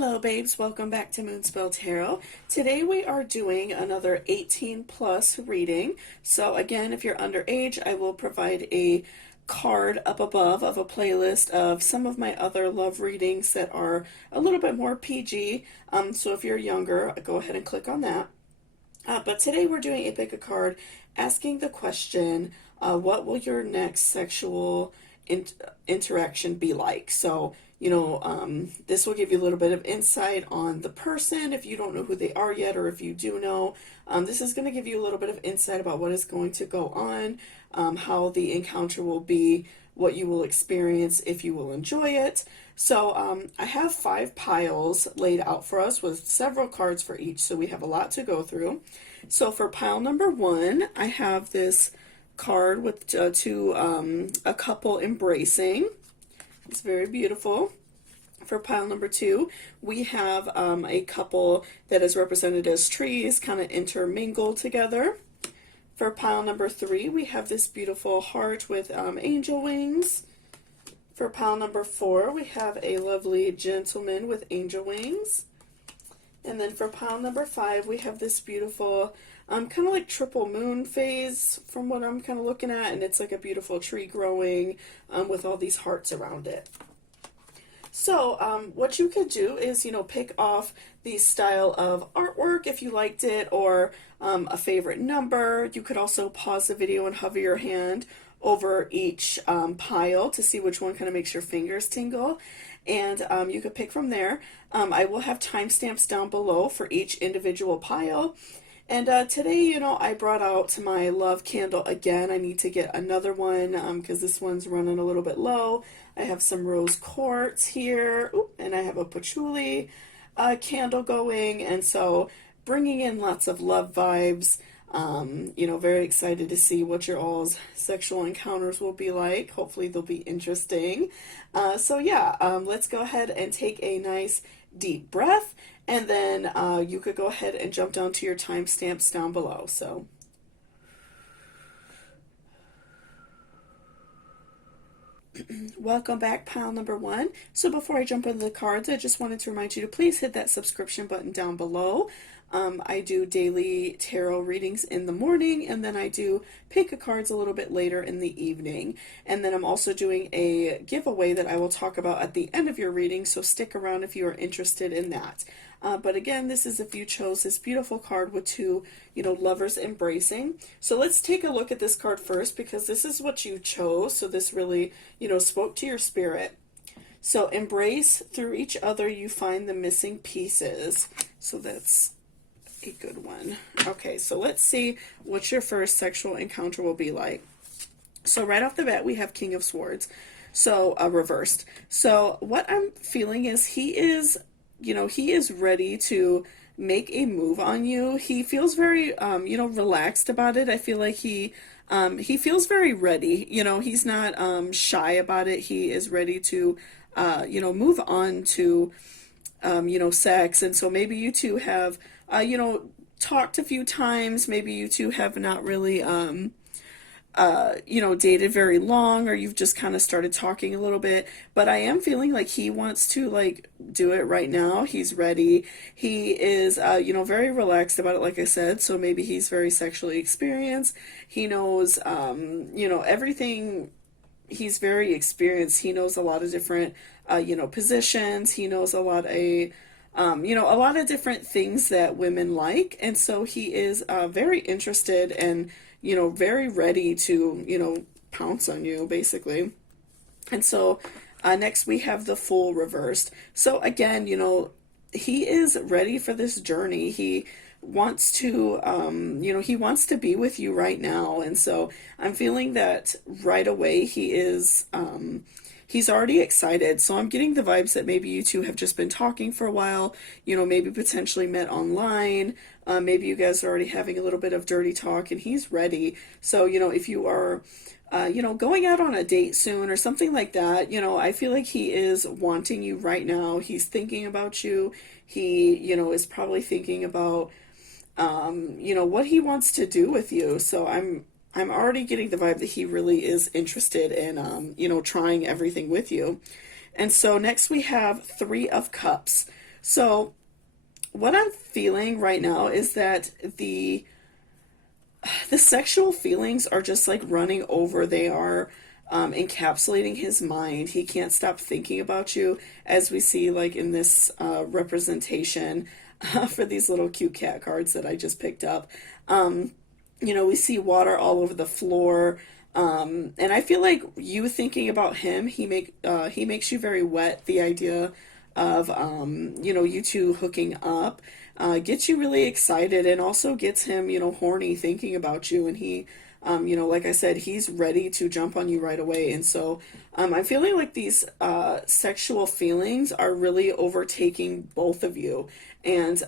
Hello babes, welcome back to Moonspell Tarot. Today we are doing another 18 plus reading. So again, if you're underage, I will provide a card up above of a playlist of some of my other love readings that are a little bit more PG. So if you're younger, go ahead and click on that. But today we're doing a pick a card asking the question, what will your next sexual interaction be like? So, this will give you a little bit of insight on the person if you don't know who they are yet, or if you do know. This is going to give you a little bit of insight about what is going to go on, how the encounter will be, what you will experience, if you will enjoy it. So I have 5 piles laid out for us with several cards for each, so we have a lot to go through. So for pile number 1, I have this card with a couple embracing. It's very beautiful. For pile number 2, we have a couple that is represented as trees, kind of intermingled together. For pile number 3, we have this beautiful heart with angel wings. For pile number 4, we have a lovely gentleman with angel wings. And then for pile number 5, we have this beautiful kind of like triple moon phase from what I'm kind of looking at, and it's like a beautiful tree growing with all these hearts around it. So what you could do is, pick off the style of artwork if you liked it, or a favorite number. You could also pause the video and hover your hand over each pile to see which one kind of makes your fingers tingle, and you could pick from there. I will have timestamps down below for each individual pile. And today, I brought out my love candle again. I need to get another one because this one's running a little bit low. I have some rose quartz here, and I have a patchouli candle going, and so bringing in lots of love vibes. Very excited to see what your all's sexual encounters will be like. Hopefully they'll be interesting. Let's go ahead and take a nice deep breath, and then you could go ahead and jump down to your timestamps down below. So welcome back, pile number 1. So before I jump into the cards, I just wanted to remind you to please hit that subscription button down below. I do daily tarot readings in the morning, and then I do pick a cards a little bit later in the evening. And then I'm also doing a giveaway that I will talk about at the end of your reading, so stick around if you are interested in that. But again, this is if you chose this beautiful card with 2, lovers embracing. So let's take a look at this card first, because this is what you chose. So this really, spoke to your spirit. So embrace, through each other you find the missing pieces. So that's a good one. Okay, so let's see what your first sexual encounter will be like. So right off the bat, we have King of Swords. So reversed. So what I'm feeling is he is ready to make a move on you. He feels very, relaxed about it. I feel like he feels very ready. He's not shy about it. He is ready to, move on to, sex. And so maybe you two have, talked a few times. Maybe you two have not really, dated very long, or you've just kind of started talking a little bit, but I am feeling like he wants to do it right now. He's ready. He is, very relaxed about it, like I said, so maybe he's very sexually experienced. He knows, everything. He's very experienced. He knows a lot of different, positions. He knows a lot of different things that women like, and so he is very interested and very ready to, pounce on you, basically. And so next we have the Fool reversed. So again, he is ready for this journey. He wants to, he wants to be with you right now. And so I'm feeling that right away he is, he's already excited. So I'm getting the vibes that maybe you two have just been talking for a while, maybe potentially met online. Maybe you guys are already having a little bit of dirty talk, and he's ready. So, if you are, going out on a date soon or something like that, I feel like he is wanting you right now. He's thinking about you. He, is probably thinking about, what he wants to do with you. So I'm already getting the vibe that he really is interested in, trying everything with you. And so next we have 3 of Cups. So what I'm feeling right now is that the sexual feelings are just like running over. They are encapsulating his mind. He can't stop thinking about you, as we see like in this representation for these little cute cat cards that I just picked up. Um, we see water all over the floor. And I feel like you thinking about him, he makes you very wet. The idea of you two hooking up gets you really excited, and also gets him horny thinking about you. And he like I said, he's ready to jump on you right away. And so I'm feeling like these sexual feelings are really overtaking both of you, and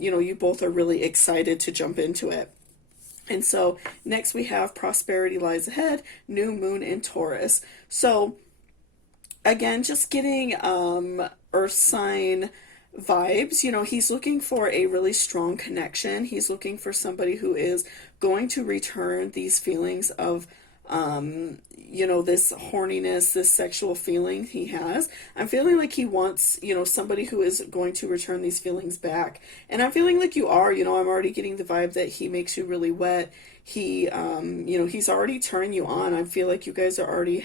you both are really excited to jump into it. And so next we have prosperity lies ahead, new moon in Taurus. So again, just getting earth sign vibes. He's looking for a really strong connection. He's looking for somebody who is going to return these feelings of this horniness, this sexual feeling he has. I'm feeling like he wants, somebody who is going to return these feelings back. And I'm feeling like you are. I'm already getting the vibe that he makes you really wet. He's already turning you on. I feel like you guys are already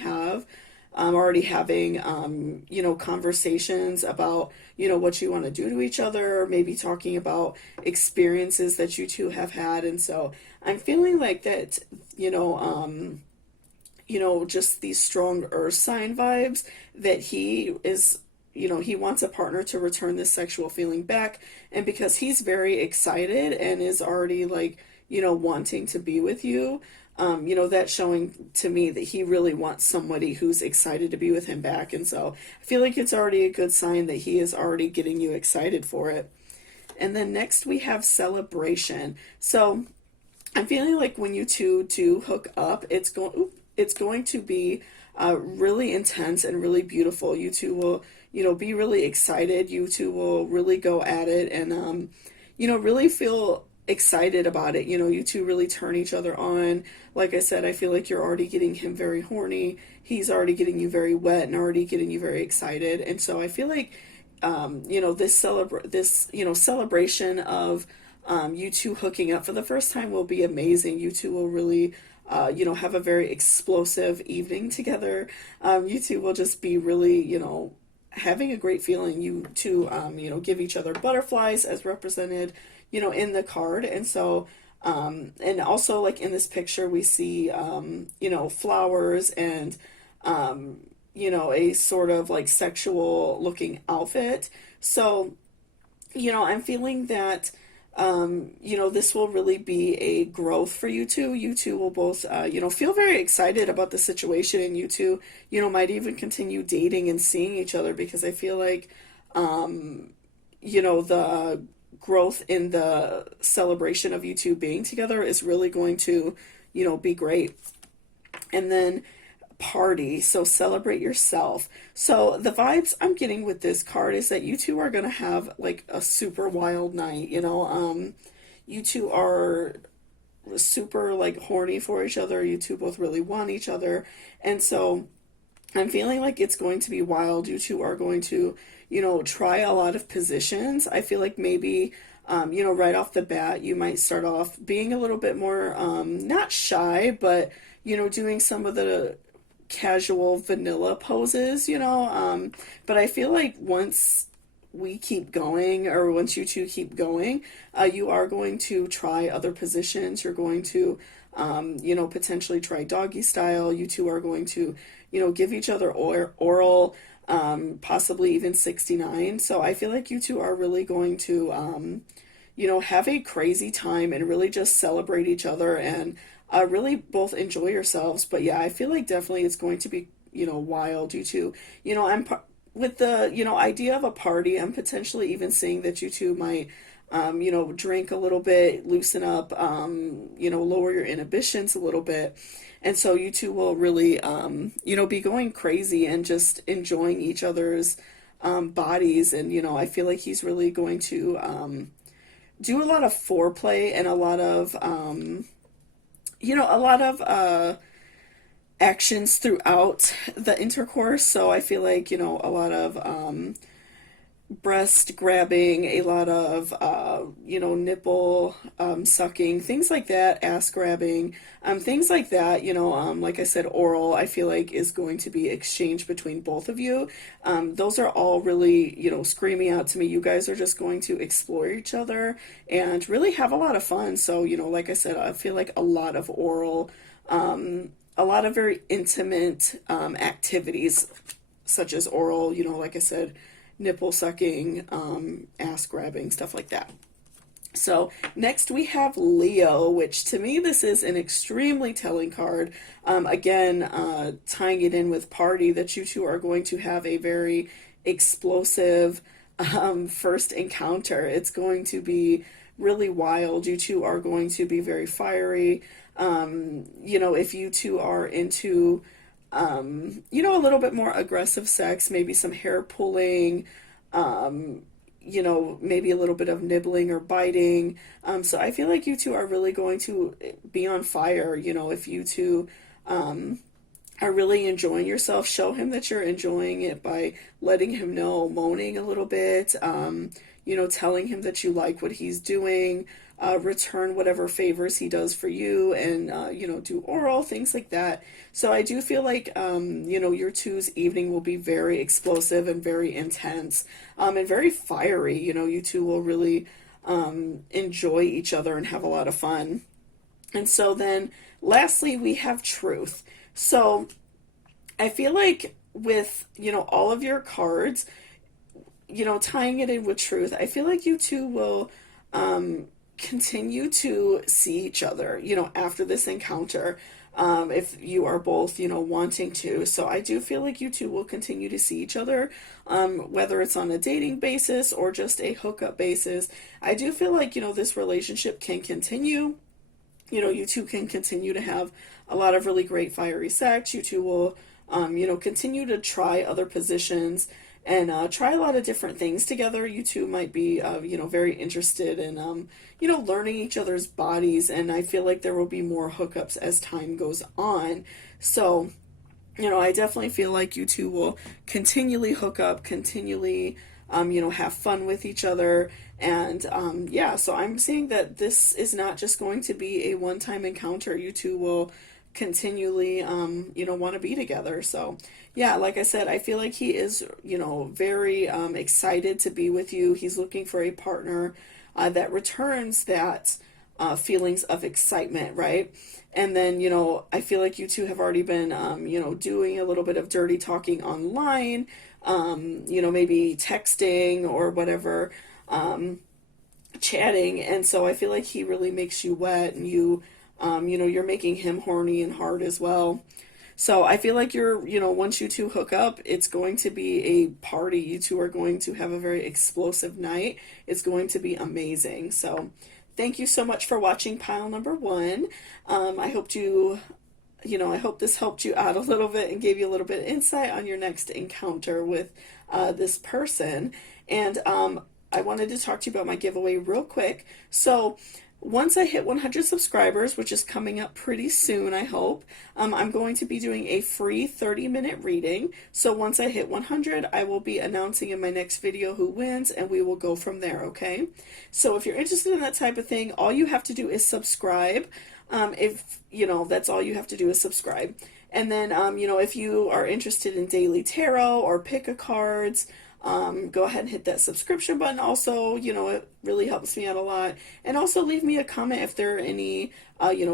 having conversations about what you want to do to each other, or maybe talking about experiences that you two have had. And so I'm feeling like that, just these strong earth sign vibes, that he is, he wants a partner to return this sexual feeling back. And because he's very excited and is already like, wanting to be with you, that's showing to me that he really wants somebody who's excited to be with him back. And so I feel like it's already a good sign that he is already getting you excited for it. And then next we have celebration. So I'm feeling like when you two do hook up, it's going to be really intense and really beautiful. You two will, be really excited. You two will really go at it, and really feel excited about it. You two really turn each other on. Like I said, I feel like you're already getting him very horny. He's already getting you very wet and already getting you very excited. And so I feel like this celebration of you two hooking up for the first time will be amazing. You two will really have a very explosive evening together. You two will just be really, having a great feeling. You two, give each other butterflies as represented, in the card. And so, and also like in this picture, we see, flowers and, a sort of like sexual looking outfit. So, I'm feeling that, this will really be a growth for you two. You two will both, feel very excited about the situation, and you two, might even continue dating and seeing each other, because I feel like, the growth in the celebration of you two being together is really going to, be great. And then party. So celebrate yourself. So the vibes I'm getting with this card is that you two are going to have like a super wild night. You two are super like horny for each other. You two both really want each other. And so I'm feeling like it's going to be wild. You two are going to, try a lot of positions. I feel like maybe, right off the bat, you might start off being a little bit more, not shy, but, doing some of the casual vanilla poses, but I feel like once we keep going, or once you two keep going, you are going to try other positions. You're going to, potentially try doggy style. You two are going to, give each other oral, possibly even 69. So I feel like you two are really going to, have a crazy time and really just celebrate each other, and really both enjoy yourselves. But yeah, I feel like definitely it's going to be, wild. You two, with the, idea of a party, I'm potentially even seeing that you two might, drink a little bit, loosen up, lower your inhibitions a little bit. And so you two will really, be going crazy and just enjoying each other's bodies. And, I feel like he's really going to do a lot of foreplay and a lot of, actions throughout the intercourse. So I feel like, a lot of, breast grabbing, a lot of, nipple sucking, things like that, ass grabbing, things like that, like I said, oral, I feel like is going to be exchanged between both of you. Those are all really, screaming out to me. You guys are just going to explore each other and really have a lot of fun. So, like I said, I feel like a lot of oral, a lot of very intimate activities such as oral, like I said, nipple sucking, ass grabbing, stuff like that. So next we have Leo, which to me this is an extremely telling card. Again, tying it in with party, that you two are going to have a very explosive first encounter. It's going to be really wild. You two are going to be very fiery. If you two are into a little bit more aggressive sex, maybe some hair pulling, maybe a little bit of nibbling or biting. So I feel like you two are really going to be on fire. If you two are really enjoying yourself, show him that you're enjoying it by letting him know, moaning a little bit, telling him that you like what he's doing. Return whatever favors he does for you, and do oral, things like that. So I do feel like your two's evening will be very explosive and very intense, and very fiery. You two will really enjoy each other and have a lot of fun. And so then lastly we have truth. So I feel like with all of your cards, tying it in with truth, I feel like you two will continue to see each other, after this encounter, if you are both, wanting to. So I do feel like you two will continue to see each other, whether it's on a dating basis or just a hookup basis. I do feel like, this relationship can continue. You two can continue to have a lot of really great fiery sex. You two will, continue to try other positions and try a lot of different things together. You two might be, very interested in, learning each other's bodies, and I feel like there will be more hookups as time goes on. So, I definitely feel like you two will continually hook up, continually, have fun with each other. And so I'm seeing that this is not just going to be a one-time encounter. You two will continually, want to be together. So, yeah, like I said, I feel like he is, very excited to be with you. He's looking for a partner that returns that feelings of excitement, right? And then, I feel like you two have already been, doing a little bit of dirty talking online, maybe texting or whatever, chatting. And so I feel like he really makes you wet, and you're making him horny and hard as well. So I feel like once you two hook up, it's going to be a party. You two are going to have a very explosive night. It's going to be amazing. So thank you so much for watching pile number 1. I hope this helped you out a little bit and gave you a little bit of insight on your next encounter with this person. And I wanted to talk to you about my giveaway real quick. So once I hit 100 subscribers, which is coming up pretty soon, I hope, I'm going to be doing a free 30-minute reading. So once I hit 100, I will be announcing in my next video who wins, and we will go from there, okay? So if you're interested in that type of thing, all you have to do is subscribe. That's all you have to do is subscribe. And then, if you are interested in daily tarot or pick-a-cards, go ahead and hit that subscription button. Also, it really helps me out a lot. And also leave me a comment if there are any,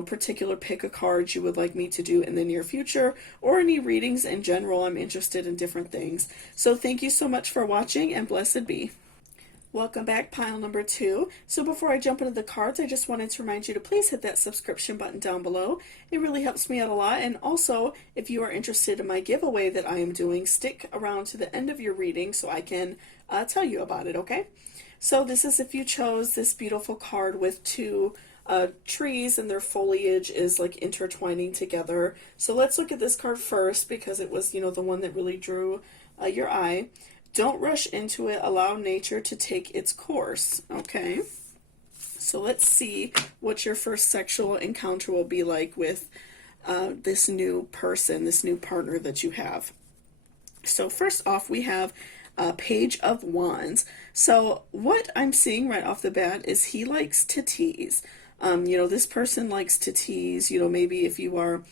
particular pick-a-cards you would like me to do in the near future, or any readings in general. I'm interested in different things. So thank you so much for watching, and blessed be. Welcome back, pile number 2. So before I jump into the cards, I just wanted to remind you to please hit that subscription button down below. It really helps me out a lot. And also, if you are interested in my giveaway that I am doing, stick around to the end of your reading so I can tell you about it, okay? So this is if you chose this beautiful card with 2 trees, and their foliage is like intertwining together. So let's look at this card first, because it was, the one that really drew your eye. Don't rush into it. Allow nature to take its course. Okay. So let's see what your first sexual encounter will be like with this new person, this new partner that you have. So first off, we have Page of Wands. So what I'm seeing right off the bat is he likes to tease. This person likes to tease. Maybe if you are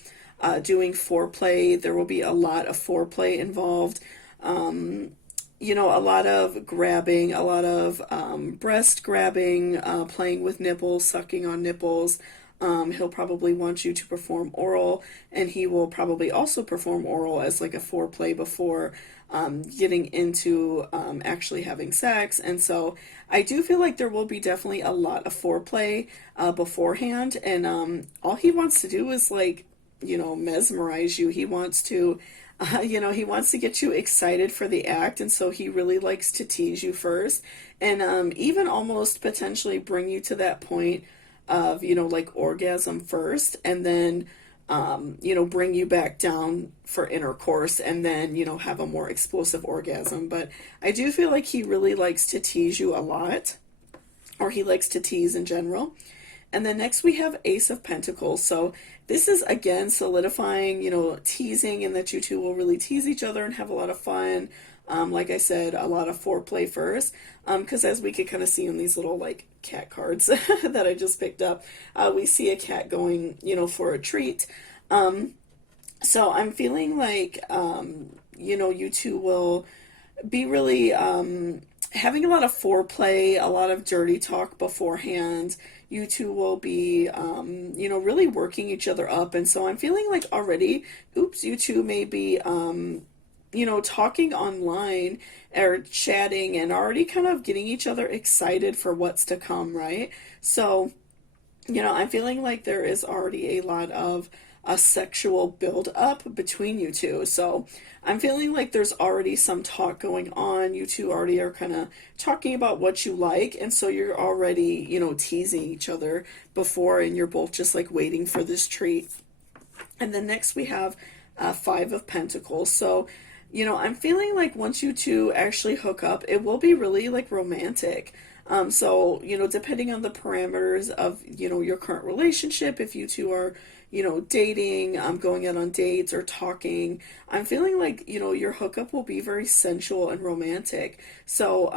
doing foreplay, there will be a lot of foreplay involved. A lot of grabbing, a lot of breast grabbing, playing with nipples, sucking on nipples. He'll probably want you to perform oral, and he will probably also perform oral as like a foreplay before getting into actually having sex. And so I do feel like there will be definitely a lot of foreplay beforehand, and all he wants to do is like, mesmerize you. He wants to he wants to get you excited for the act, and so he really likes to tease you first, and even almost potentially bring you to that point of, like orgasm first, and then, bring you back down for intercourse, and then, have a more explosive orgasm. But I do feel like he really likes to tease you a lot, or he likes to tease in general. And then next we have Ace of Pentacles. So this is again solidifying, teasing, and that you two will really tease each other and have a lot of fun. Like I said, a lot of foreplay first. Because as we could kind of see in these little like cat cards that I just picked up, we see a cat going, for a treat. So I'm feeling like, you two will be really having a lot of foreplay, a lot of dirty talk beforehand. You two will be, really working each other up. And so I'm feeling like already, you two may be, talking online or chatting and already kind of getting each other excited for what's to come, right? So, I'm feeling like there is already a lot of a sexual build up between you two. So I'm feeling like there's already some talk going on. You two already are kind of talking about what you like. And so you're already, teasing each other before, and you're both just like waiting for this treat. And then next we have Five of Pentacles. So, I'm feeling like once you two actually hook up, it will be really like romantic. So, depending on the parameters of, your current relationship, if you two are, dating, going out on dates or talking, I'm feeling like, your hookup will be very sensual and romantic. So,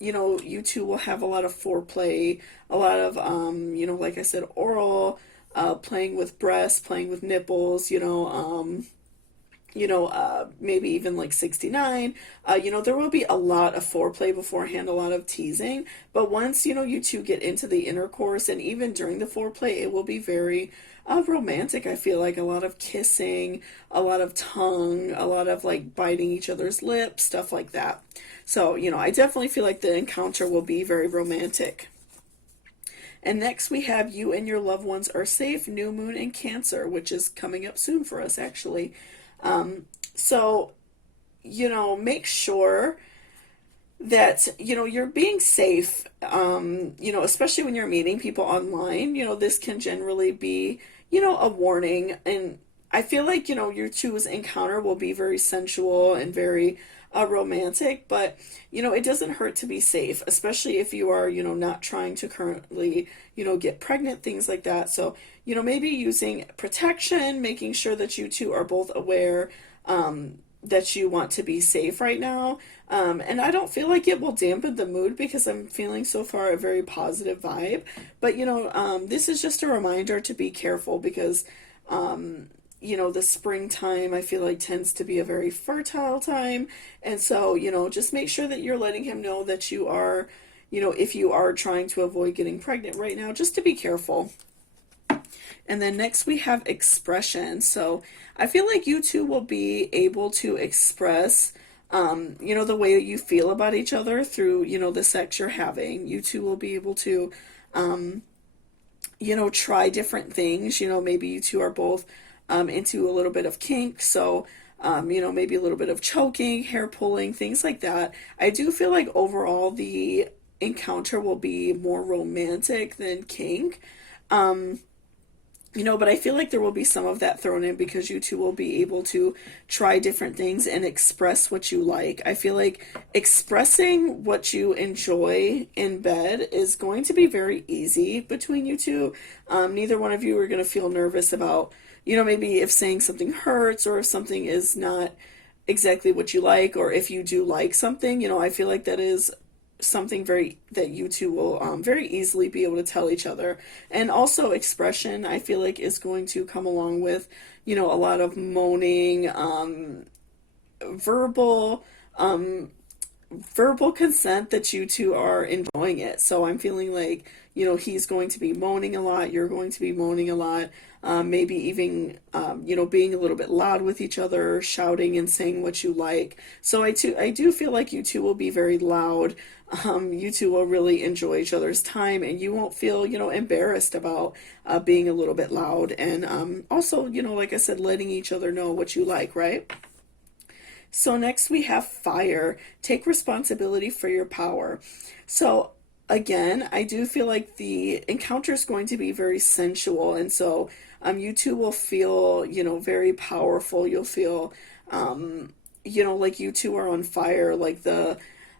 you two will have a lot of foreplay, a lot of, like I said, oral, playing with breasts, playing with nipples, maybe even like 69. There will be a lot of foreplay beforehand, a lot of teasing. But once, you two get into the intercourse, and even during the foreplay, it will be very romantic. I feel like a lot of kissing, a lot of tongue, a lot of like biting each other's lips, stuff like that. So, I definitely feel like the encounter will be very romantic. And next we have You and Your Loved Ones Are Safe, New Moon in Cancer, which is coming up soon for us, actually. So, make sure that, you're being safe, especially when you're meeting people online. This can generally be, a warning. And I feel like, your two's encounter will be very sensual and very romantic, but, it doesn't hurt to be safe, especially if you are, not trying to currently, get pregnant, things like that. So, maybe using protection, making sure that you two are both aware that you want to be safe right now. And I don't feel like it will dampen the mood, because I'm feeling so far a very positive vibe. But, this is just a reminder to be careful, because, the springtime, I feel like, tends to be a very fertile time. And so, just make sure that you're letting him know that you are, if you are trying to avoid getting pregnant right now, just to be careful. And then next we have expression. So I feel like you two will be able to express, the way that you feel about each other through, the sex you're having. You two will be able to, try different things. Maybe you two are both into a little bit of kink. So, maybe a little bit of choking, hair pulling, things like that. I do feel like overall the encounter will be more romantic than kink. But I feel like there will be some of that thrown in, because you two will be able to try different things and express what you like. I feel like expressing what you enjoy in bed is going to be very easy between you two. Neither one of you are going to feel nervous about, maybe if saying something hurts, or if something is not, exactly what you like, or if you do like something, I feel like that is something very that you two will very easily be able to tell each other. And also expression, I feel like, is going to come along with, a lot of moaning, verbal, um, verbal consent that you two are enjoying it. So I'm feeling like, he's going to be moaning a lot, you're going to be moaning a lot, maybe even, being a little bit loud with each other, shouting and saying what you like. So I do feel like you two will be very loud. You two will really enjoy each other's time, and you won't feel, embarrassed about being a little bit loud. And also, like I said, letting each other know what you like, right? So next we have fire. Take responsibility for your power. So again, I do feel like the encounter is going to be very sensual, and so you two will feel, very powerful. You'll feel, like you two are on fire.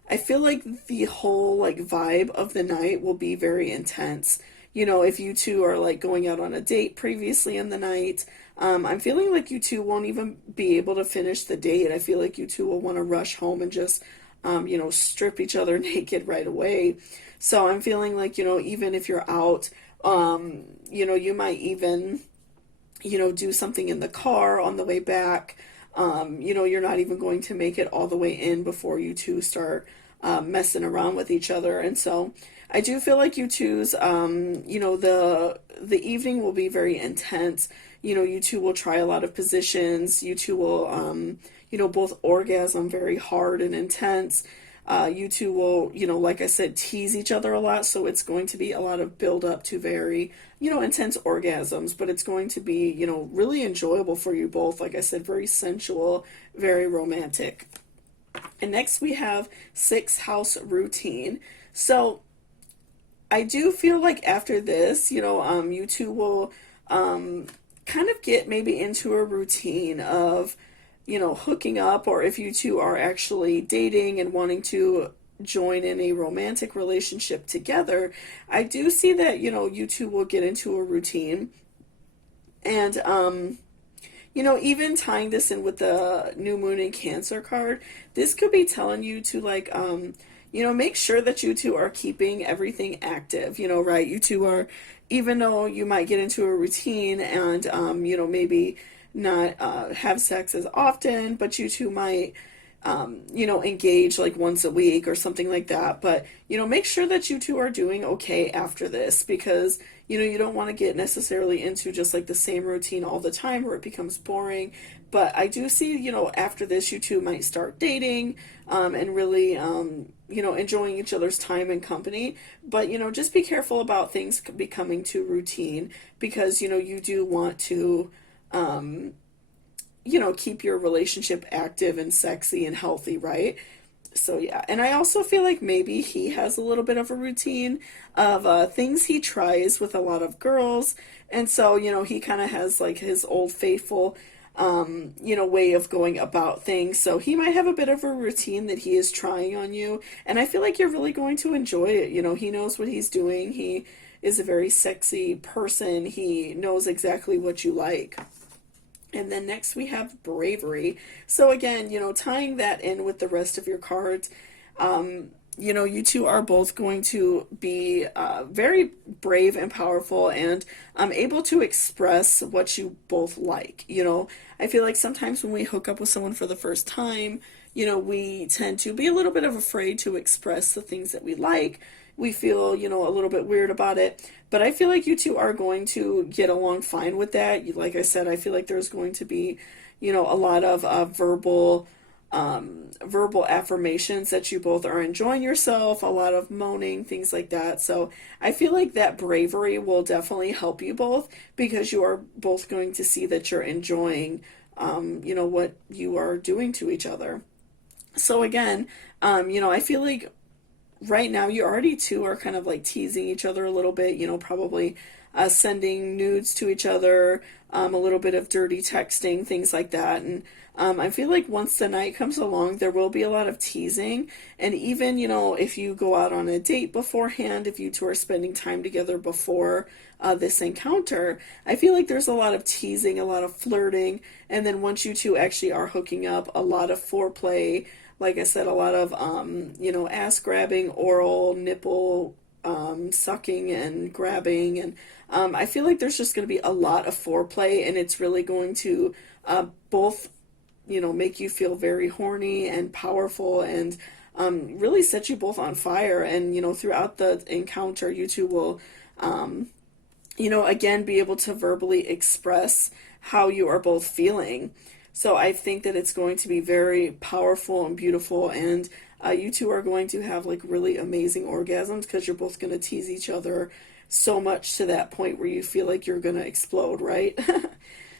I feel like the whole like vibe of the night will be very intense. If you two are like going out on a date previously in the night, I'm feeling like you two won't even be able to finish the date. I feel like you two will want to rush home and just, strip each other naked right away. So I'm feeling like, even if you're out, you might even, do something in the car on the way back. You're not even going to make it all the way in before you two start messing around with each other. And so I do feel like you two's, the evening will be very intense. You two will try a lot of positions. You two will, both orgasm very hard and intense. You two will, like I said, tease each other a lot. So it's going to be a lot of build up to very, intense orgasms, but it's going to be, really enjoyable for you both. Like I said, very sensual, very romantic. And next we have 6 house routine. So I do feel like after this, you two will kind of get maybe into a routine of, hooking up, or if you two are actually dating and wanting to join in a romantic relationship together, I do see that, you two will get into a routine. And, even tying this in with the new moon and Cancer card, this could be telling you to like, make sure that you two are keeping everything active, right? You two are, even though you might get into a routine and, maybe not have sex as often, but you two might, engage like once a week or something like that. But, make sure that you two are doing okay after this, because, you don't want to get necessarily into just like the same routine all the time where it becomes boring. But I do see, after this, you two might start dating, and really, enjoying each other's time and company. But, just be careful about things becoming too routine, because, you do want to, keep your relationship active and sexy and healthy, right? So yeah, and I also feel like maybe he has a little bit of a routine of things he tries with a lot of girls, and so he kind of has like his old faithful, way of going about things. So he might have a bit of a routine that he is trying on you, and I feel like you're really going to enjoy it. He knows what he's doing. He is a very sexy person. He knows exactly what you like. And then next we have bravery. So again, tying that in with the rest of your cards, you two are both going to be very brave and powerful, and able to express what you both like. I feel like sometimes when we hook up with someone for the first time, we tend to be a little bit of afraid to express the things that we like. We feel, a little bit weird about it. But I feel like you two are going to get along fine with that. Like I said, I feel like there's going to be, a lot of verbal affirmations that you both are enjoying yourself, a lot of moaning, things like that. So I feel like that bravery will definitely help you both, because you are both going to see that you're enjoying, what you are doing to each other. So again, I feel like right now you already two are kind of like teasing each other a little bit, probably sending nudes to each other, a little bit of dirty texting, things like that. And I feel like once the night comes along, there will be a lot of teasing. And even, if you go out on a date beforehand, if you two are spending time together before this encounter, I feel like there's a lot of teasing, a lot of flirting. And then once you two actually are hooking up, a lot of foreplay. Like I said, a lot of, ass grabbing, oral, nipple sucking and grabbing. And I feel like there's just going to be a lot of foreplay, and it's really going to both, make you feel very horny and powerful, and really set you both on fire. And, throughout the encounter, you two will, again, be able to verbally express how you are both feeling. So I think that it's going to be very powerful and beautiful, and you two are going to have like really amazing orgasms because you're both going to tease each other so much to that point where you feel like you're going to explode, right?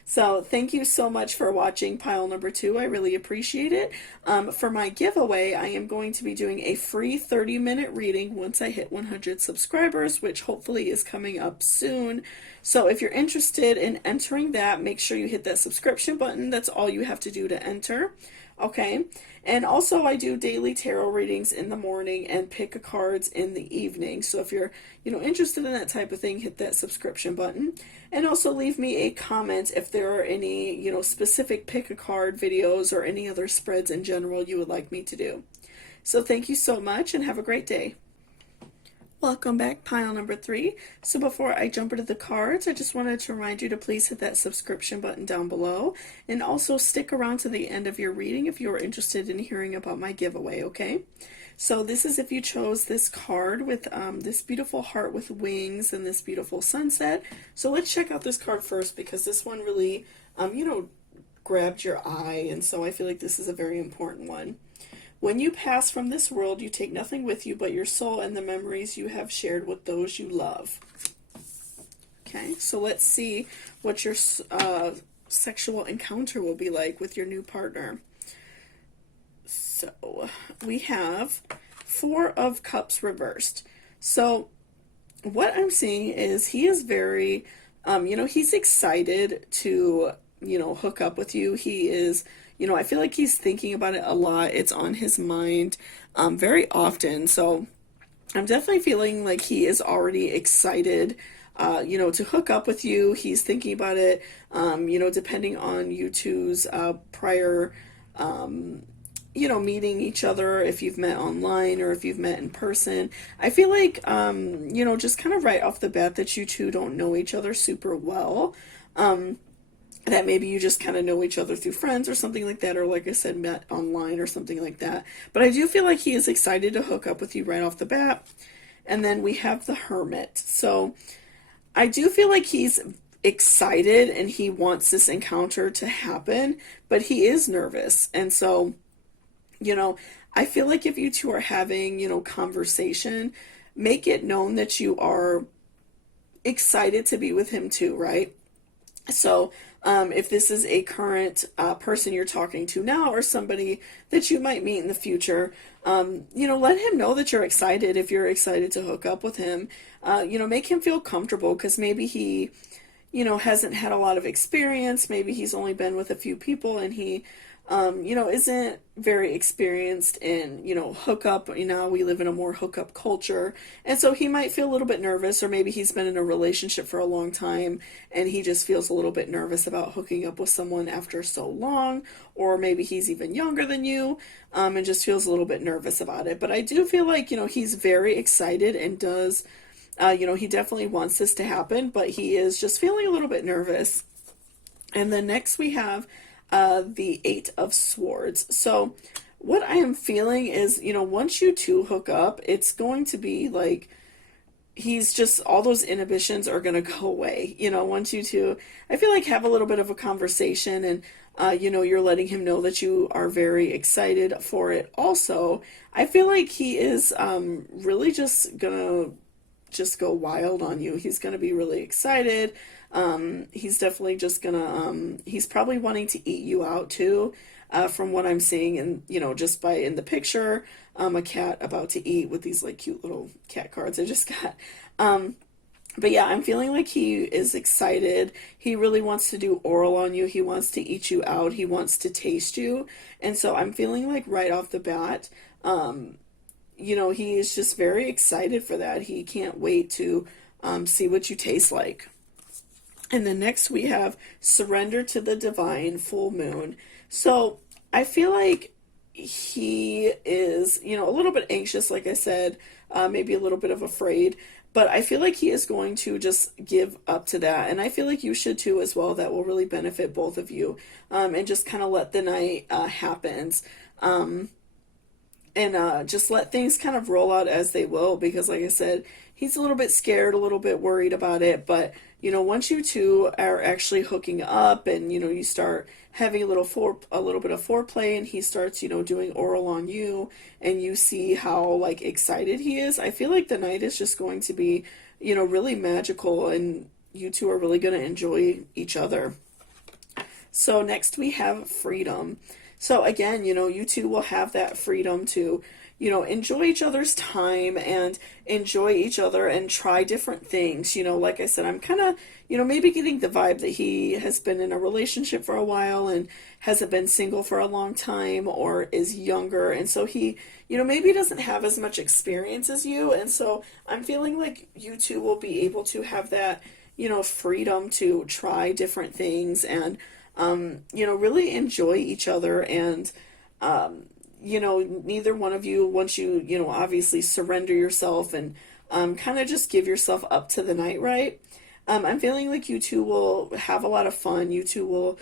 So thank you so much for watching pile number 2. I really appreciate it. For my giveaway, I am going to be doing a free 30-minute reading once I hit 100 subscribers, which hopefully is coming up soon. So if you're interested in entering that, make sure you hit that subscription button. That's all you have to do to enter. Okay, and also I do daily tarot readings in the morning and pick cards in the evening. So if you're, interested in that type of thing, hit that subscription button. And also leave me a comment if there are any, specific pick a card videos or any other spreads in general you would like me to do. So thank you so much and have a great day. Welcome back, pile number 3. So before I jump into the cards, I just wanted to remind you to please hit that subscription button down below, and also stick around to the end of your reading if you are interested in hearing about my giveaway, okay? So this is if you chose this card with this beautiful heart with wings and this beautiful sunset. So let's check out this card first, because this one really, grabbed your eye, and so I feel like this is a very important one. When you pass from this world, you take nothing with you but your soul and the memories you have shared with those you love. Okay, so let's see what your sexual encounter will be like with your new partner. So we have 4 of Cups reversed. So what I'm seeing is he is very, he's excited to, hook up with you. He is, I feel like he's thinking about it a lot. It's on his mind very often. So I'm definitely feeling like he is already excited, to hook up with you. He's thinking about it, depending on you two's prior, meeting each other, if you've met online or if you've met in person. I feel like, just kind of right off the bat that you two don't know each other super well. That maybe you just kind of know each other through friends or something like that, or like I said, met online or something like that. But I do feel like he is excited to hook up with you right off the bat. And then we have the Hermit. So I do feel like he's excited and he wants this encounter to happen, but he is nervous. And so, I feel like if you two are having, conversation, make it known that you are excited to be with him too, right? So if this is a current person you're talking to now, or somebody that you might meet in the future, let him know that you're excited. If you're excited to hook up with him, make him feel comfortable, because maybe he, hasn't had a lot of experience. Maybe he's only been with a few people, and he, isn't very experienced in, hookup. We live in a more hookup culture. And so he might feel a little bit nervous, or maybe he's been in a relationship for a long time and he just feels a little bit nervous about hooking up with someone after so long, or maybe he's even younger than you, and just feels a little bit nervous about it. But I do feel like, he's very excited and does, he definitely wants this to happen, but he is just feeling a little bit nervous. And then next we have the 8 of Swords. So what I am feeling is, once you two hook up, it's going to be like, he's just, all those inhibitions are going to go away. Once you two, I feel like, have a little bit of a conversation, and, you're letting him know that you are very excited for it. Also, I feel like he is really just gonna go wild on you. He's gonna be really excited. He's definitely just gonna, he's probably wanting to eat you out too. from what I'm seeing, and just by in the picture, a cat about to eat with these like cute little cat cards I just got. But yeah, I'm feeling like he is excited. He really wants to do oral on you. He wants to eat you out. He wants to taste you. And so I'm feeling like right off the bat, he is just very excited for that. He can't wait to see what you taste like. And then next we have surrender to the divine full moon. So I feel like he is, a little bit anxious, like I said, maybe a little bit of afraid, but I feel like he is going to just give up to that. And I feel like you should too as well. That will really benefit both of you. And just kind of let the night happen. And just let things kind of roll out as they will, because like I said, he's a little bit scared, a little bit worried about it, but once you two are actually hooking up, and you start having a little bit of foreplay, and he starts doing oral on you, and you see how like excited he is, I feel like the night is just going to be really magical, and you two are really going to enjoy each other. So next we have freedom. So again, you two will have that freedom to, enjoy each other's time and enjoy each other and try different things. Like I said, I'm kind of, maybe getting the vibe that he has been in a relationship for a while and hasn't been single for a long time, or is younger. And so he, maybe doesn't have as much experience as you. And so I'm feeling like you two will be able to have that, freedom to try different things and, really enjoy each other. And, neither one of you, once you, obviously surrender yourself and kind of just give yourself up to the night, right? I'm feeling like you two will have a lot of fun. You two will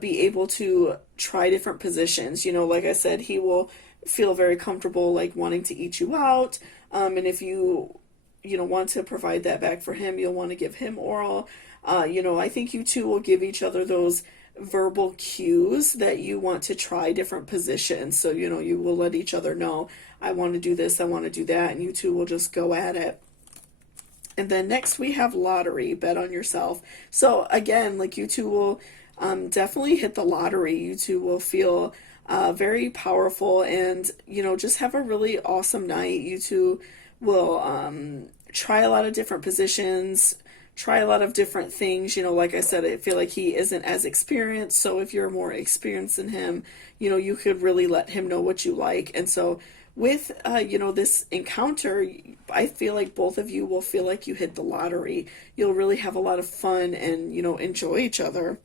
be able to try different positions. Like I said, he will feel very comfortable, like wanting to eat you out. And if you, want to provide that back for him, you'll want to give him oral. I think you two will give each other those verbal cues that you want to try different positions. So, you will let each other know, I want to do this, I want to do that, and you two will just go at it. And then next we have lottery, bet on yourself. So again, like you two will definitely hit the lottery. You two will feel very powerful and, just have a really awesome night. You two will try a lot of different positions, try a lot of different things. Like I said, I feel like he isn't as experienced. So if you're more experienced than him, you could really let him know what you like. And so with, this encounter, I feel like both of you will feel like you hit the lottery. You'll really have a lot of fun and, enjoy each other.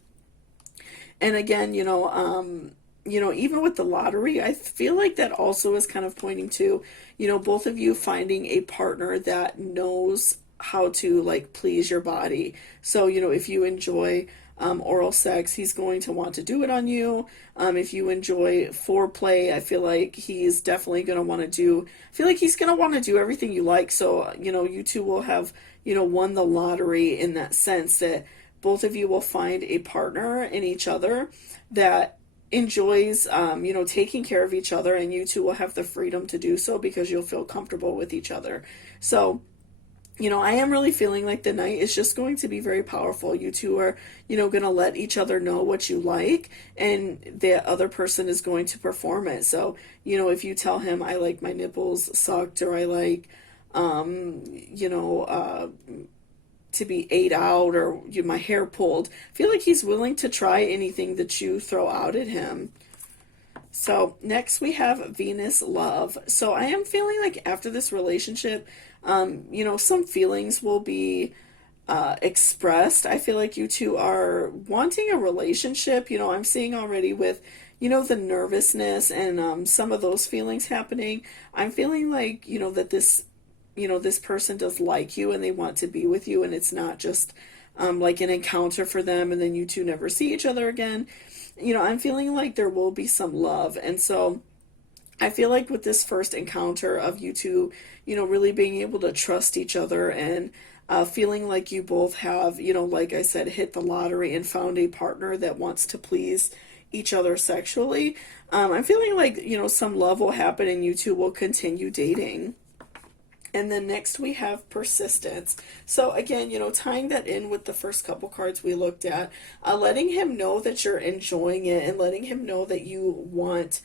And again, even with the lottery, I feel like that also is kind of pointing to, both of you finding a partner that knows how to like please your body. So, if you enjoy oral sex, he's going to want to do it on you. If you enjoy foreplay, I feel like he's definitely going to want to do, I feel like he's going to want to do everything you like. So, you two will have, won the lottery in that sense, that both of you will find a partner in each other that enjoys, taking care of each other, and you two will have the freedom to do so because you'll feel comfortable with each other. So, I am really feeling like the night is just going to be very powerful. You two are, going to let each other know what you like, and the other person is going to perform it. So, if you tell him, I like my nipples sucked, or I like, to be ate out, or my hair pulled, I feel like he's willing to try anything that you throw out at him. So next we have Venus love. So I am feeling like after this relationship, some feelings will be expressed. I feel like you two are wanting a relationship. I'm seeing already with, the nervousness and some of those feelings happening. I'm feeling like, that this person does like you and they want to be with you, and it's not just like an encounter for them and then you two never see each other again. I'm feeling like there will be some love. And so I feel like with this first encounter of you two, really being able to trust each other and feeling like you both have, like I said, hit the lottery and found a partner that wants to please each other sexually. I'm feeling like, some love will happen and you two will continue dating. And then next we have persistence. So again, tying that in with the first couple cards we looked at, letting him know that you're enjoying it and letting him know that you want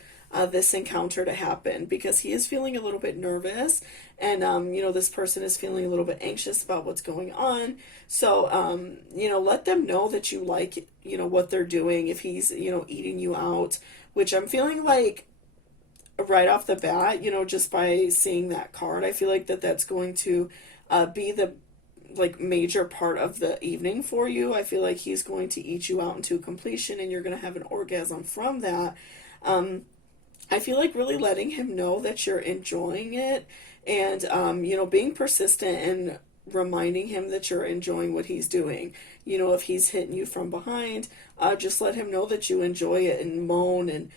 this encounter to happen, because he is feeling a little bit nervous, and this person is feeling a little bit anxious about what's going on. So let them know that you like what they're doing. If he's eating you out, which I'm feeling like right off the bat, just by seeing that card, I feel like that's going to be the like major part of the evening for you. I feel like he's going to eat you out into completion, and you're going to have an orgasm from that. I feel like really letting him know that you're enjoying it, and being persistent and reminding him that you're enjoying what he's doing. If he's hitting you from behind, just let him know that you enjoy it and moan, and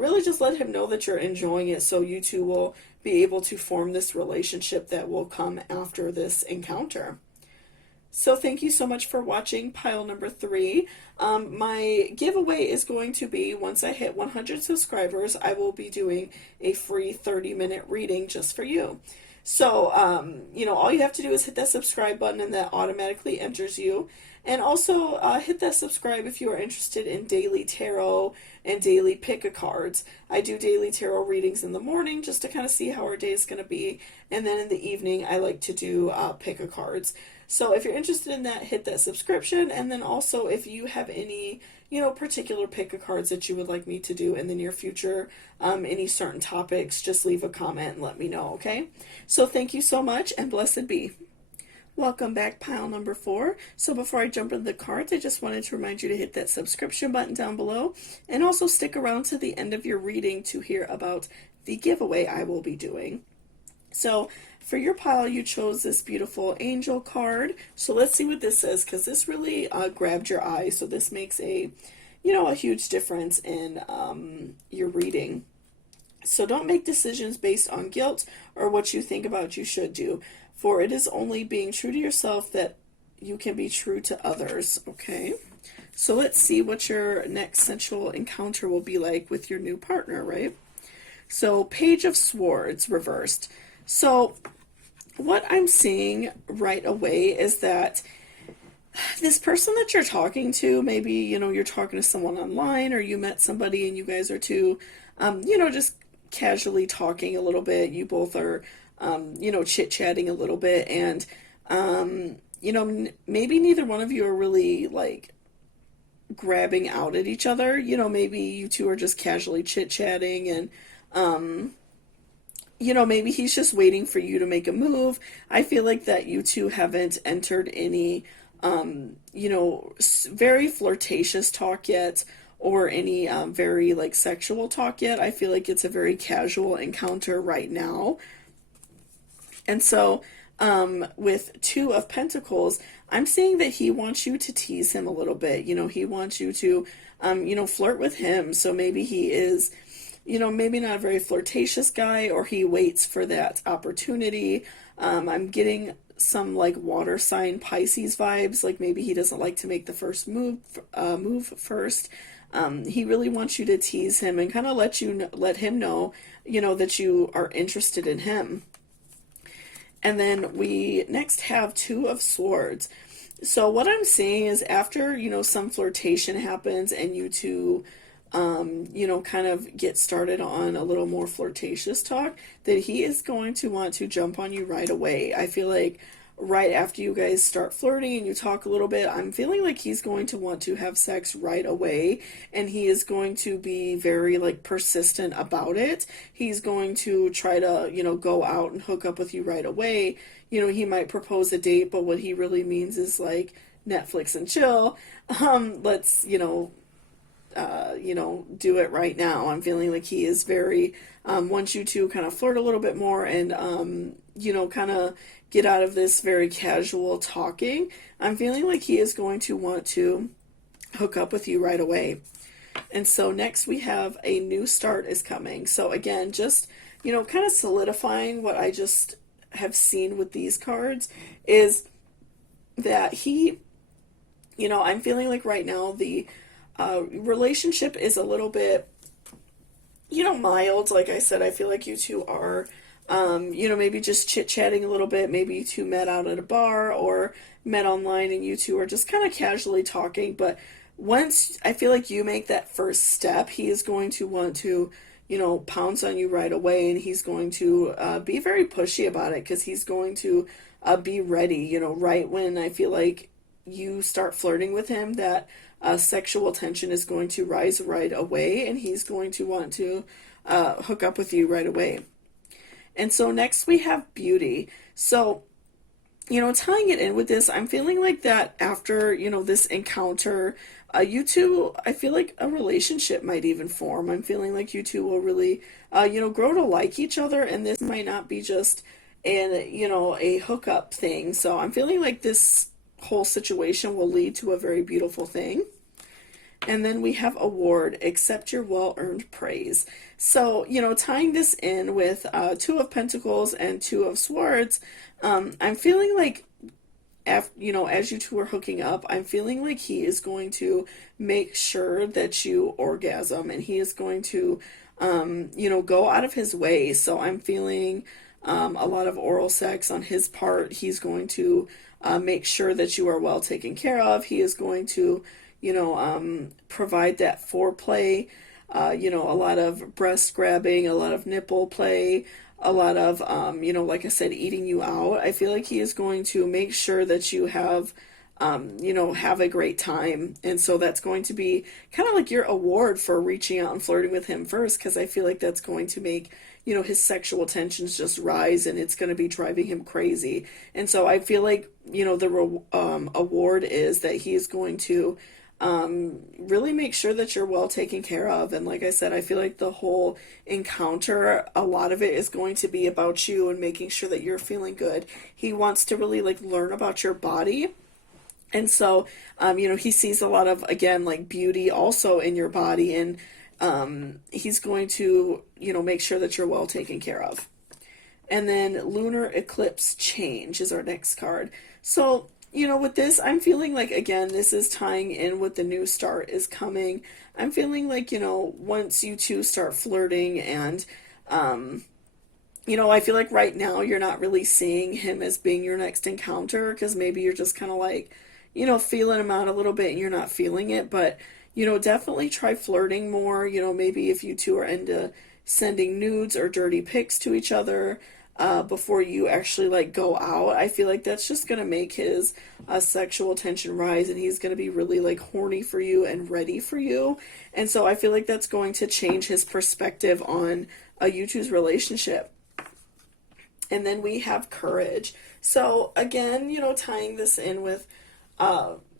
really just let him know that you're enjoying it, so you two will be able to form this relationship that will come after this encounter. So thank you so much for watching pile number 3. My giveaway is going to be, once I hit 100 subscribers, I will be doing a free 30-minute reading just for you. So, all you have to do is hit that subscribe button, and that automatically enters you. And also hit that subscribe if you are interested in daily tarot and daily pick-a-cards. I do daily tarot readings in the morning just to kind of see how our day is going to be. And then in the evening, I like to do pick-a-cards. So if you're interested in that, hit that subscription. And then also, if you have any, particular pick-a-cards that you would like me to do in the near future, any certain topics, just leave a comment and let me know, okay? So thank you so much, and blessed be. Welcome back, pile number 4. So before I jump into the cards, I just wanted to remind you to hit that subscription button down below, and also stick around to the end of your reading to hear about the giveaway I will be doing. So for your pile, you chose this beautiful angel card. So let's see what this says, because this really grabbed your eye. So this makes a huge difference in your reading. So don't make decisions based on guilt or what you think about you should do, for it is only being true to yourself that you can be true to others. Okay, so let's see what your next sensual encounter will be like with your new partner, right? So Page of Swords reversed. So what I'm seeing right away is that this person that you're talking to, maybe, you're talking to someone online, or you met somebody and you guys are two, just casually talking a little bit. You both are, chit-chatting a little bit, and, maybe neither one of you are really, like, grabbing out at each other. Maybe you two are just casually chit-chatting, and, maybe he's just waiting for you to make a move. I feel like that you two haven't entered any, very flirtatious talk yet, or any very like sexual talk yet. I feel like it's a very casual encounter right now. And so with Two of Pentacles, I'm seeing that he wants you to tease him a little bit. He wants you to, flirt with him. So maybe he is, maybe not a very flirtatious guy, or he waits for that opportunity. I'm getting some like water sign Pisces vibes, like maybe he doesn't like to make the first move first. He really wants you to tease him and kind of let him know, that you are interested in him. And then we next have Two of Swords. So what I'm seeing is after, some flirtation happens and you two, kind of get started on a little more flirtatious talk, that he is going to want to jump on you right away. I feel like right after you guys start flirting and you talk a little bit, I'm feeling like he's going to want to have sex right away, and he is going to be very like persistent about it. He's going to try to, go out and hook up with you right away. He might propose a date, but what he really means is like Netflix and chill. Let's, do it right now. I'm feeling like he is very, wants you to kind of flirt a little bit more and, kind of get out of this very casual talking. I'm feeling like he is going to want to hook up with you right away. And so next we have a new start is coming. So again, just, kind of solidifying what I just have seen with these cards is that he, I'm feeling like right now the relationship is a little bit, mild. Like I said, I feel like you two are you know, maybe just chit-chatting a little bit. Maybe you two met out at a bar or met online and you two are just kind of casually talking. But once I feel like you make that first step, he is going to want to, you know, pounce on you right away, and he's going to be very pushy about it because he's going to be ready, you know, right when I feel like you start flirting with him, that sexual tension is going to rise right away, and he's going to want to hook up with you right away. And so next we have beauty. So, you know, tying it in with this, I'm feeling like that after, you know, this encounter, you two, I feel like a relationship might even form. I'm feeling like you two will really, you know, grow to like each other, and this might not be just an, you know, a hookup thing. So I'm feeling like this whole situation will lead to a very beautiful thing. And then we have award, accept your well-earned praise. So, you know, tying this in with Two of Pentacles and Two of Swords, I'm feeling like, you know, as you two are hooking up, I'm feeling like he is going to make sure that you orgasm, and he is going to, you know, go out of his way. So I'm feeling a lot of oral sex on his part. He's going to make sure that you are well taken care of. He is going to, you know, provide that foreplay, you know, a lot of breast grabbing, a lot of nipple play, a lot of, you know, like I said, eating you out. I feel like he is going to make sure that you have, you know, have a great time. And so that's going to be kind of like your award for reaching out and flirting with him first, because I feel like that's going to make, you know, his sexual tensions just rise, and it's going to be driving him crazy. And so I feel like, you know, the award is that he is going to really make sure that you're well taken care of. And like I said, I feel like the whole encounter, a lot of it is going to be about you and making sure that you're feeling good. He wants to really like learn about your body. And so, you know, he sees a lot of, again, like beauty also in your body, and he's going to, you know, make sure that you're well taken care of. And then lunar eclipse change is our next card. So, you know, with this, I'm feeling like, again, this is tying in with the new start is coming. I'm feeling like, you know, once you two start flirting and, you know, I feel like right now you're not really seeing him as being your next encounter, because maybe you're just kind of like, you know, feeling him out a little bit and you're not feeling it. But, you know, definitely try flirting more. You know, maybe if you two are into sending nudes or dirty pics to each other, before you actually like go out, I feel like that's just gonna make his sexual tension rise, and he's gonna be really like horny for you and ready for you. And so I feel like that's going to change his perspective on you two's relationship. And then we have courage. So again, you know, tying this in with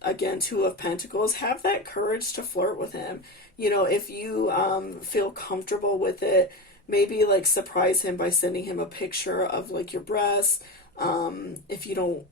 again, Two of Pentacles, have that courage to flirt with him. You know, if you feel comfortable with it, maybe like surprise him by sending him a picture of like your breasts. If you don't,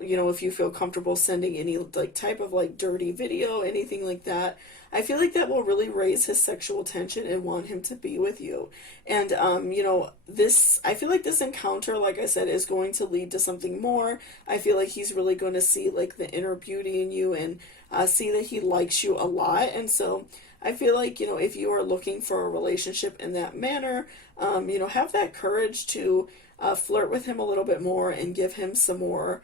you know, if you feel comfortable sending any like type of like dirty video, anything like that, I feel like that will really raise his sexual tension and want him to be with you. And, you know, this, I feel like this encounter, like I said, is going to lead to something more. I feel like he's really going to see like the inner beauty in you, and see that he likes you a lot. And so I feel like, you know, if you are looking for a relationship in that manner, you know, have that courage to flirt with him a little bit more and give him some more,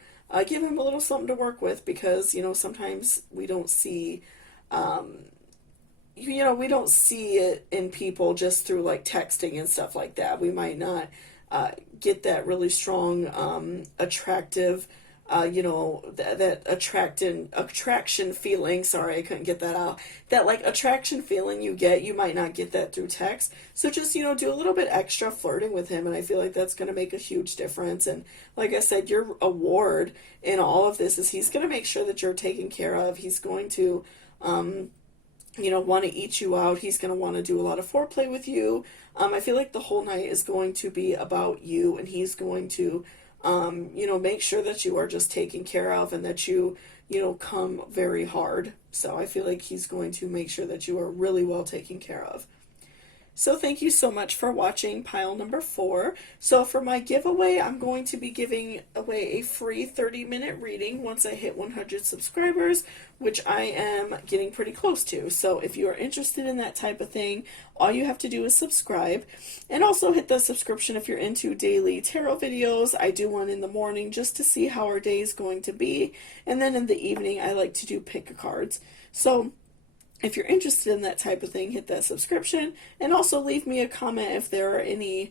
give him a little something to work with, because, you know, sometimes we don't see, you know, we don't see it in people just through like texting and stuff like that. We might not get that really strong, attractive, you know, that attraction feeling. Sorry, I couldn't get that out. That like attraction feeling you get, you might not get that through text. So just, you know, do a little bit extra flirting with him, and I feel like that's going to make a huge difference. And like I said, your award in all of this is he's going to make sure that you're taken care of. He's going to, you know, want to eat you out. He's going to want to do a lot of foreplay with you. I feel like the whole night is going to be about you, and he's going to, you know, make sure that you are just taken care of, and that you know, come very hard. So I feel like he's going to make sure that you are really well taken care of. So thank you so much for watching pile number 4. So for my giveaway, I'm going to be giving away a free 30-minute reading once I hit 100 subscribers, which I am getting pretty close to. So if you are interested in that type of thing, all you have to do is subscribe, and also hit the subscription if you're into daily tarot videos. I do one in the morning just to see how our day is going to be, and then in the evening I like to do pick a cards. So if you're interested in that type of thing, hit that subscription, and also leave me a comment if there are any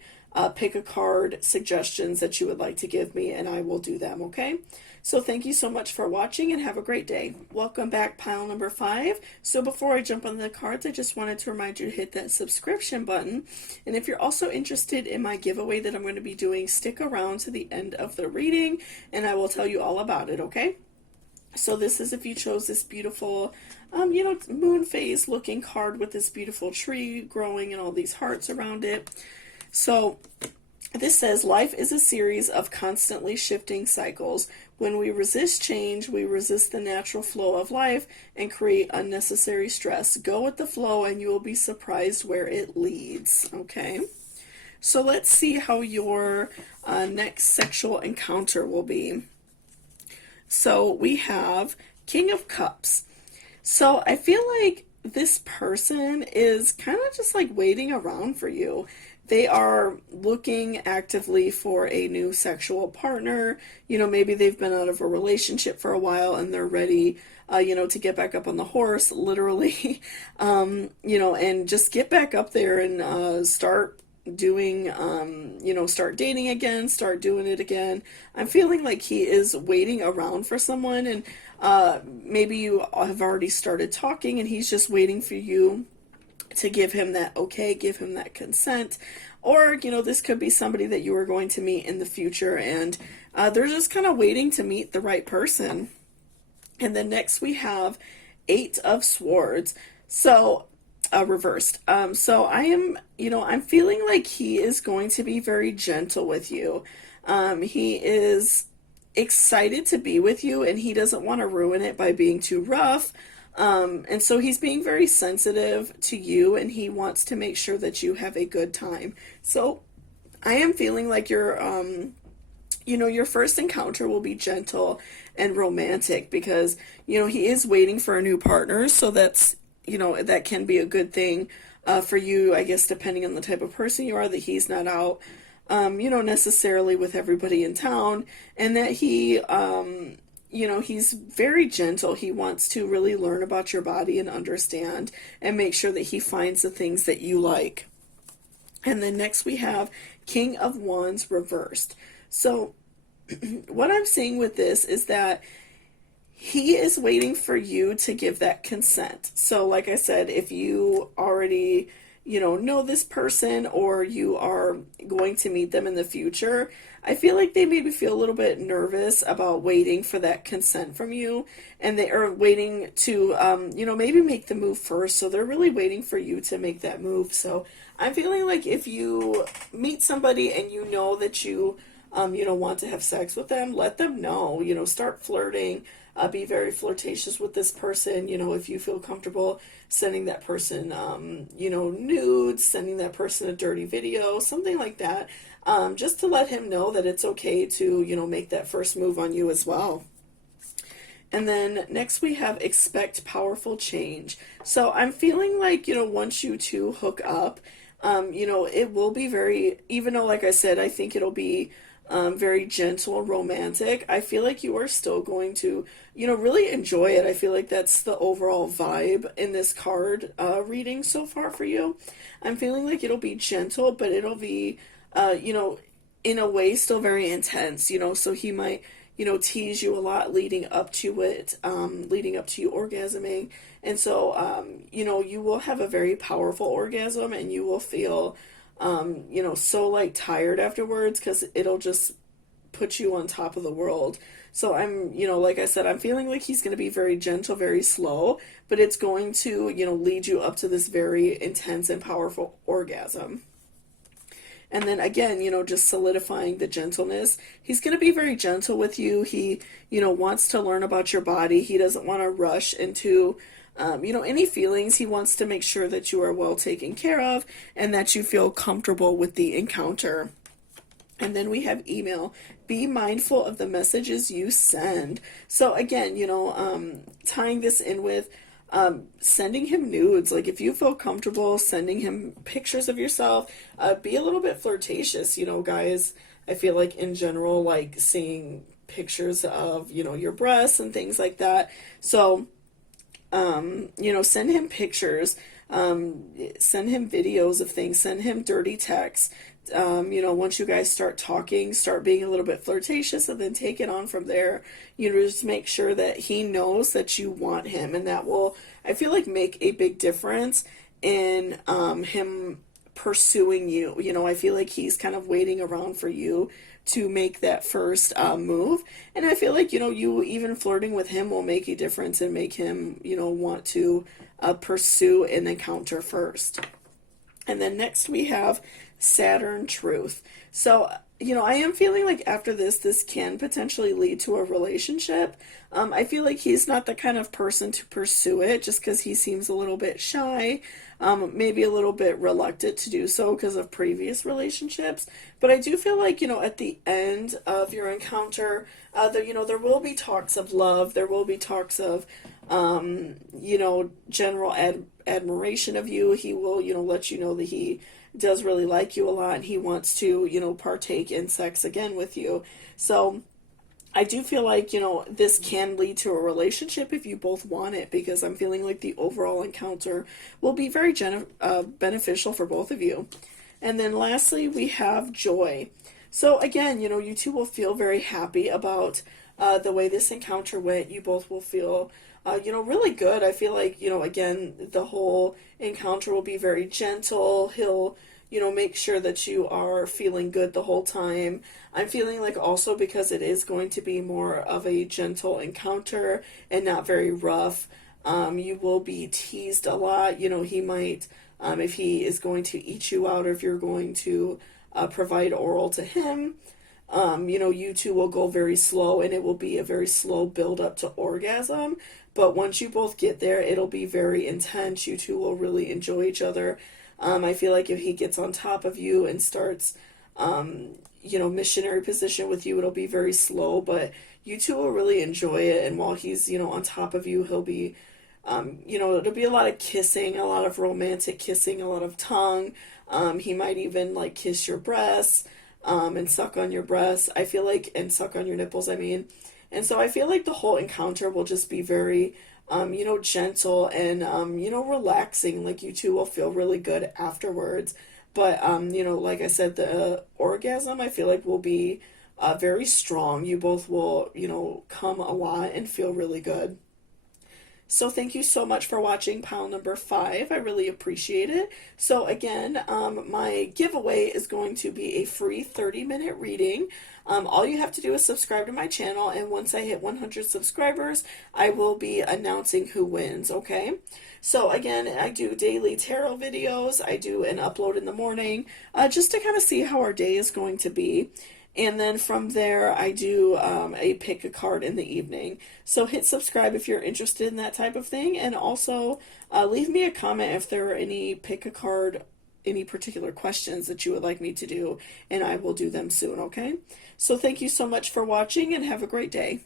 pick a card suggestions that you would like to give me, and I will do them, okay? So thank you so much for watching, and have a great day. Welcome back, pile number 5. So before I jump on the cards, I just wanted to remind you to hit that subscription button. And if you're also interested in my giveaway that I'm going to be doing, stick around to the end of the reading, and I will tell you all about it, okay? So this is if you chose this beautiful, moon phase looking card with this beautiful tree growing and all these hearts around it. So this says, life is a series of constantly shifting cycles. When we resist change, we resist the natural flow of life and create unnecessary stress. Go with the flow and you will be surprised where it leads. Okay. So let's see how your next sexual encounter will be. So we have King of Cups. So I feel like this person is kind of just like waiting around for you. They are looking actively for a new sexual partner. Maybe they've been out of a relationship for a while and they're ready, to get back up on the horse, literally, and just get back up there and start doing, start dating again, start doing it again. I'm feeling like he is waiting around for someone, and maybe you have already started talking and he's just waiting for you to give him that okay, give him that consent. Or, this could be somebody that you are going to meet in the future, and they're just kind of waiting to meet the right person. And then next we have Eight of Swords. So reversed. So I am, I'm feeling like he is going to be very gentle with you. He is excited to be with you, and he doesn't want to ruin it by being too rough. And so he's being very sensitive to you, and he wants to make sure that you have a good time. So I am feeling like your first encounter will be gentle and romantic, because, he is waiting for a new partner. So that's, that can be a good thing for you, I guess, depending on the type of person you are, that he's not out, necessarily with everybody in town, and that he, he's very gentle. He wants to really learn about your body and understand and make sure that he finds the things that you like. And then next we have King of Wands reversed. So what I'm seeing with this is that he is waiting for you to give that consent. So like I said, if you already, know this person, or you are going to meet them in the future, I feel like they maybe feel a little bit nervous about waiting for that consent from you, and they are waiting to, maybe make the move first. So they're really waiting for you to make that move. So I'm feeling like if you meet somebody and you know that you, want to have sex with them, let them know, start flirting. Be very flirtatious with this person, if you feel comfortable sending that person, nudes, sending that person a dirty video, something like that, just to let him know that it's okay to, make that first move on you as well. And then next we have expect powerful change. So I'm feeling like, once you two hook up, it will be very, even though, like I said, I think it'll be very gentle and romantic, I feel like you are still going to, really enjoy it. I feel like that's the overall vibe in this card reading so far for you. I'm feeling like it'll be gentle, but it'll be, in a way still very intense, so he might, tease you a lot leading up to it, leading up to you orgasming. And so, you will have a very powerful orgasm, and you will feel so like tired afterwards, because it'll just put you on top of the world. So I'm, like I said, I'm feeling like he's going to be very gentle, very slow, but it's going to, lead you up to this very intense and powerful orgasm. And then again, just solidifying the gentleness. He's going to be very gentle with you. He, wants to learn about your body. He doesn't want to rush into any feelings. He wants to make sure that you are well taken care of and that you feel comfortable with the encounter. And then we have email. Be mindful of the messages you send. So again, tying this in with sending him nudes. Like if you feel comfortable sending him pictures of yourself, be a little bit flirtatious. Guys, I feel like in general, like seeing pictures of, your breasts and things like that. So, send him pictures, send him videos of things, send him dirty texts. Once you guys start talking, start being a little bit flirtatious and then take it on from there. Just make sure that he knows that you want him, and that will, I feel like, make a big difference in him pursuing you. I feel like he's kind of waiting around for you to make that first move. And I feel like, you even flirting with him will make a difference and make him, want to pursue an encounter first. And then next we have Saturn truth. So, I am feeling like after this can potentially lead to a relationship. I feel like he's not the kind of person to pursue it just because he seems a little bit shy, maybe a little bit reluctant to do so because of previous relationships. But I do feel like, at the end of your encounter, there will be talks of love. There will be talks of, general admiration of you. He will, let you know that he does really like you a lot and he wants to, partake in sex again with you. So I do feel like, this can lead to a relationship if you both want it, because I'm feeling like the overall encounter will be very beneficial for both of you. And then lastly, we have joy. So again, you two will feel very happy about the way this encounter went. You both will feel really good. I feel like, again, the whole encounter will be very gentle. He'll, make sure that you are feeling good the whole time. I'm feeling like also because it is going to be more of a gentle encounter and not very rough, you will be teased a lot. He might, if he is going to eat you out or if you're going to provide oral to him, you two will go very slow and it will be a very slow build up to orgasm. But once you both get there, it'll be very intense. You two will really enjoy each other. I feel like if he gets on top of you and starts, missionary position with you, it'll be very slow, but you two will really enjoy it. And while he's, on top of you, he'll be, it'll be a lot of kissing, a lot of romantic kissing, a lot of tongue. He might even like kiss your breasts, and suck on your breasts. I feel like, and suck on your nipples, I mean. And so I feel like the whole encounter will just be very, gentle and, relaxing. Like you two will feel really good afterwards. But, like I said, the orgasm I feel like will be very strong. You both will, come a lot and feel really good. So thank you so much for watching pile number 5. I really appreciate it. So again, my giveaway is going to be a free 30-minute reading. All you have to do is subscribe to my channel, and once I hit 100 subscribers, I will be announcing who wins, okay? So again, I do daily tarot videos. I do an upload in the morning, just to kind of see how our day is going to be. And then from there, I do a pick a card in the evening. So hit subscribe if you're interested in that type of thing. And also leave me a comment if there are any pick a card, any particular questions that you would like me to do. And I will do them soon, okay? So thank you so much for watching and have a great day.